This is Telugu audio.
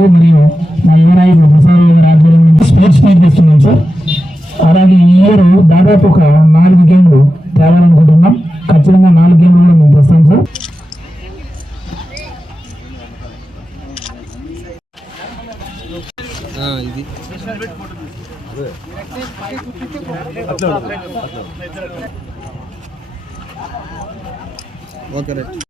గారు మరియు నా యువనాయకుడు ప్రసాదరావు గారి ఆధ్వర్యంలో స్పోర్ట్స్ మీట్ చేస్తున్నాం సార్. అలాగే ఈ ఇయర్ దాదాపు ఒక నాలుగు గేమ్లు తేవాలనుకుంటున్నాం. ఖచ్చితంగా నాలుగు గేమ్లు కూడా మేము తెస్తాం సార్. ఇది ఓకే రైట్.